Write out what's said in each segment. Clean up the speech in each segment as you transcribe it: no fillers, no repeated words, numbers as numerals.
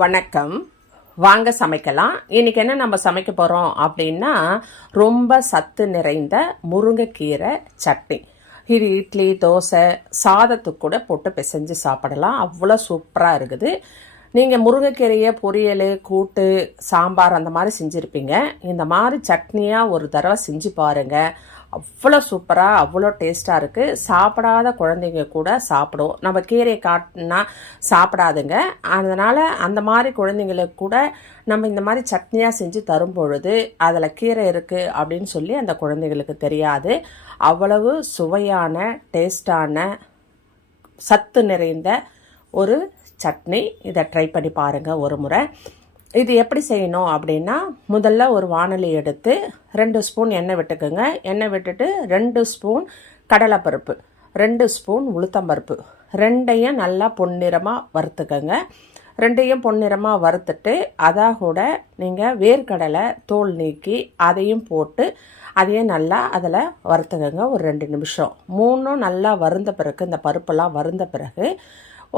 வணக்கம். வாங்க சமைக்கலாம். இன்னைக்கு என்ன நம்ம சமைக்க போகிறோம் அப்படின்னா, ரொம்ப சத்து நிறைந்த முருங்கைக்கீரை சட்னி. இது இட்லி, தோசை, சாதத்துக்கு கூட போட்டு பிசைஞ்சு சாப்பிடலாம். அவ்வளோ சூப்பராக இருக்குது. நீங்கள் முருங்கைக்கீரையை பொரியல், கூட்டு, சாம்பார் அந்த மாதிரி செஞ்சுருப்பீங்க. இந்த மாதிரி சட்னியாக ஒரு தடவை செஞ்சு பாருங்கள். அவ்வளோ சூப்பராக, அவ்வளோ டேஸ்ட்டாக இருக்குது. சாப்பிடாத குழந்தைங்க கூட சாப்பிடும். நம்ம கீரையை காட்டினா சாப்பிடாதுங்க. அதனால் அந்த மாதிரி குழந்தைங்களுக்கு கூட நம்ம இந்த மாதிரி சட்னியாக செஞ்சு தரும் பொழுது அதில் கீரை இருக்குது அப்படின்னு சொல்லி அந்த குழந்தைங்களுக்கு தெரியாது. அவ்வளவு சுவையான, டேஸ்டான, சத்து நிறைந்த ஒரு சட்னி. இதை ட்ரை பண்ணி பாருங்கள் ஒரு முறை. இது எப்படி செய்யணும் அப்படின்னா, முதல்ல ஒரு வாணலி எடுத்து 2 ஸ்பூன் எண்ணெய் விட்டுக்குங்க. எண்ணெய் விட்டுட்டு 2 ஸ்பூன் கடலைப்பருப்பு, 2 ஸ்பூன் உளுத்தம்பருப்பு, ரெண்டையும் நல்லா பொன்னிறமாக வறுத்துக்கங்க. ரெண்டையும் பொன்னிறமாக வறுத்துட்டு அதை கூட நீங்கள் வேர்க்கடலை தோல் நீக்கி அதையும் போட்டு அதையும் நல்லா அதில் வறுத்துக்கங்க ஒரு 2 நிமிஷம். 3ம் நல்லா வறுந்த பிறகு, இந்த பருப்பெல்லாம் வறுந்த பிறகு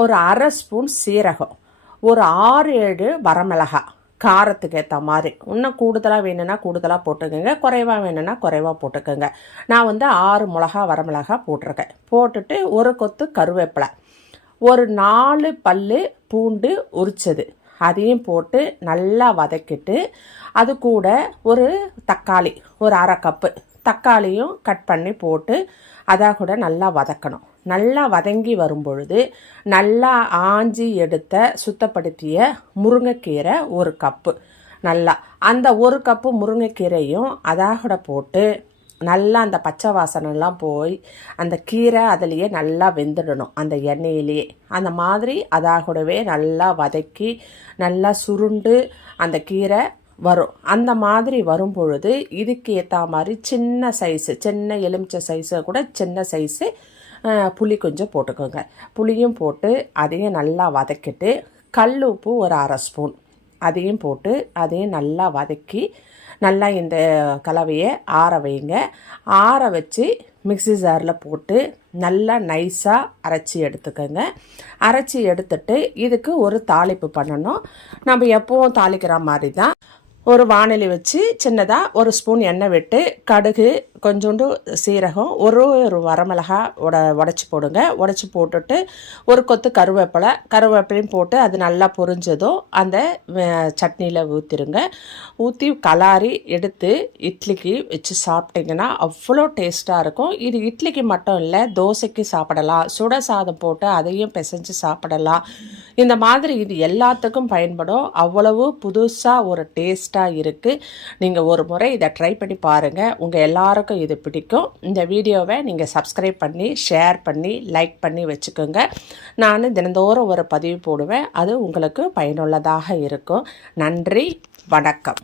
ஒரு 1/2 ஸ்பூன் சீரகம், ஒரு 6-7 வரமிளகா, காரத்துக்கு ஏற்ற மாதிரி. இன்னும் கூடுதலாக வேணும்னா கூடுதலாக போட்டுக்கோங்க, குறைவாக வேணும்னா குறைவாக போட்டுக்கோங்க. நான் 6 மிளகா வரமிளகா போட்டிருக்கேன். போட்டுட்டு ஒரு கொத்து கருவேப்பிலை, ஒரு 4 பல்லு பூண்டு உரிச்சது அதையும் போட்டு நல்லா வதக்கிட்டு, அது கூட ஒரு தக்காளி, ஒரு 1/2 கப்பு தக்காளியும் கட் பண்ணி போட்டு அதை கூட நல்லா வதக்கணும். நல்லா வதங்கி வரும்பொழுது நல்லா ஆஞ்சி எடுத்த சுத்தப்படுத்திய முருங்கைக்கீரை 1 கப்பு, நல்லா அந்த 1 கப்பு முருங்கைக்கீரையும் அதாக போட்டு நல்லா அந்த பச்சை வாசனைலாம் போய் அந்த கீரை அதிலேயே நல்லா வெந்துடணும் அந்த எண்ணெயிலேயே. அந்த மாதிரி அதாகூடவே நல்லா வதக்கி நல்லா சுருண்டு அந்த கீரை வரும். அந்த மாதிரி வரும் பொழுது இதுக்கு ஏற்ற மாதிரி சின்ன சைஸு, சின்ன எலுமிச்சை சைஸை கூட சின்ன சைஸு புளி கொஞ்சம் போட்டுக்கோங்க. புளியும் போட்டு அதையும் நல்லா வதக்கிட்டு, கல் உப்பு ஒரு 1/2 ஸ்பூன் அதையும் போட்டு அதையும் நல்லா வதக்கி நல்லா இந்த கலவையை ஆற வைங்க. ஆற வச்சு மிக்ஸி ஜாரில் போட்டு நல்லா நைஸாக அரைச்சி எடுத்துக்கோங்க. அரைச்சி எடுத்துட்டு இதுக்கு ஒரு தாளிப்பு பண்ணணும். நம்ம எப்பவும் தாளிக்கிற மாதிரி தான். ஒரு வாணலி வச்சு சின்னதாக 1 ஸ்பூன் எண்ணெய் விட்டு, கடுகு, கொஞ்சோண்டு சீரகம், ஒரு வரமிளகா உடச்சி போடுங்க. உடச்சி போட்டுட்டு ஒரு கொத்து கருவேப்பிலையும் போட்டு அது நல்லா பொரிஞ்சதும் அந்த சட்னியில் ஊற்றிடுங்க. ஊற்றி கலாரி எடுத்து இட்லிக்கு வச்சு சாப்பிட்டிங்கன்னா அவ்வளோ டேஸ்ட்டாக இருக்கும். இது இட்லிக்கு மட்டும் இல்லை, தோசைக்கு சாப்பிடலாம், சுட சாதம் போட்டு அதையும் பிசைஞ்சு சாப்பிடலாம். இந்த மாதிரி இது எல்லாத்துக்கும் பயன்படும். அவ்வளவு புதுசாக ஒரு டேஸ்ட்டாக இருக்குது. நீங்கள் ஒரு முறை இதை ட்ரை பண்ணி பாருங்கள். உங்கள் எல்லாருக்கும் இது பிடிக்கும். இந்த வீடியோவை நீங்கள் சப்ஸ்கிரைப் பண்ணி, ஷேர் பண்ணி, லைக் பண்ணி வச்சுக்கோங்க. நான் தினந்தோறும் ஒரு பதிவு போடுவேன். அது உங்களுக்கு பயனுள்ளதாக இருக்கும். நன்றி, வணக்கம்.